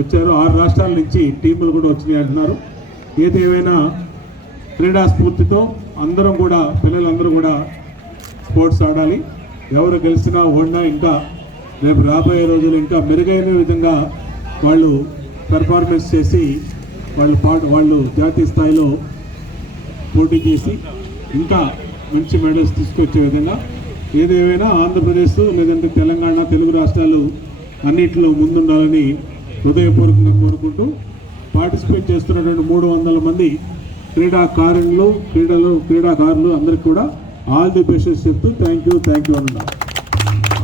వచ్చారు. 6 రాష్ట్రాల నుంచి టీములు కూడా వచ్చినాయి అంటున్నారు. ఏదేమైనా క్రీడా స్ఫూర్తితో అందరం కూడా పిల్లలందరూ కూడా స్పోర్ట్స్ ఆడాలి. ఎవరు గెలిచినా ఓడినా ఇంకా రేపు రాబోయే రోజులు ఇంకా మెరుగైన విధంగా వాళ్ళు పెర్ఫార్మెన్స్ చేసి వాళ్ళు జాతీయ స్థాయిలో పోటీ చేసి ఇంకా మంచి మెడల్స్ తీసుకొచ్చే విధంగా ఏదేమైనా ఆంధ్రప్రదేశ్ లేదంటే తెలంగాణ తెలుగు రాష్ట్రాలు అన్నింటిలో ముందుండాలని హృదయపూర్వకంగా కోరుకుంటూ పార్టిసిపేట్ చేస్తున్నటువంటి 300 మంది క్రీడాకారులు అందరికీ కూడా ఆల్ ది బెస్ట్ చెప్తూ థ్యాంక్ యూ అన్నారు.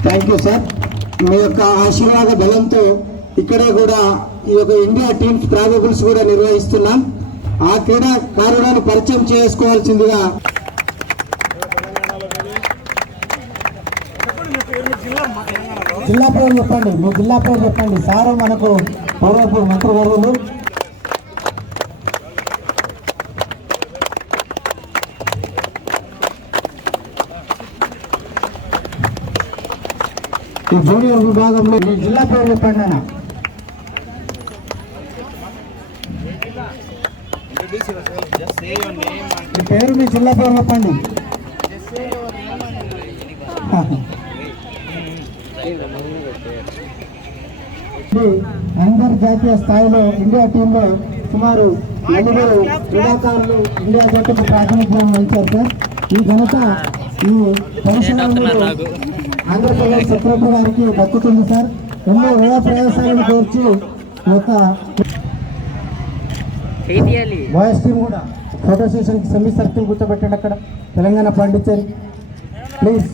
Thank you sir. మీ యొక్క ఆశీర్వాద బలంతో ఇక్కడే కూడా ఈ యొక్క ఇండియా టీమ్స్ ప్రాబబుల్స్ కూడా నిర్వహిస్తున్నాం. ఆ క్రీడాకారులను పరిచయం చేసుకోవాల్సిందిగా జిల్లా పేరు చెప్పండి. మీ జిల్లా పేరు చెప్పండి. సారు మనకు పూర్వపు మంత్రివర్యులు. ఈ జూనియర్ విభాగంలో మీ జిల్లా పేరు చెప్పండి అన్న. మీ పేరు మీ జిల్లా పేరు చెప్పండి. అంతర్జాతీయ స్థాయిలో ఇండియా టీంలో సుమారు 9 క్రీడాకారులు ఇండియా జట్టుకు ప్రాతినిధ్యం వహించారు సార్. ఈ ఘనత ఈ పరిశ్రమలో ఆంధ్రప్రదేశ్ సెక్రటరీ గారికి దక్కుతుంది సార్. ఎన్నో వ్యయ ప్రయాసాలను కోర్చి ఒక బాయ్స్ టీం కూడా ఫోటో సెషన్కి సెమీ సర్కిల్ కూర్చోబెట్టండి. అక్కడ తెలంగాణ పాండిచేరి ప్లీజ్.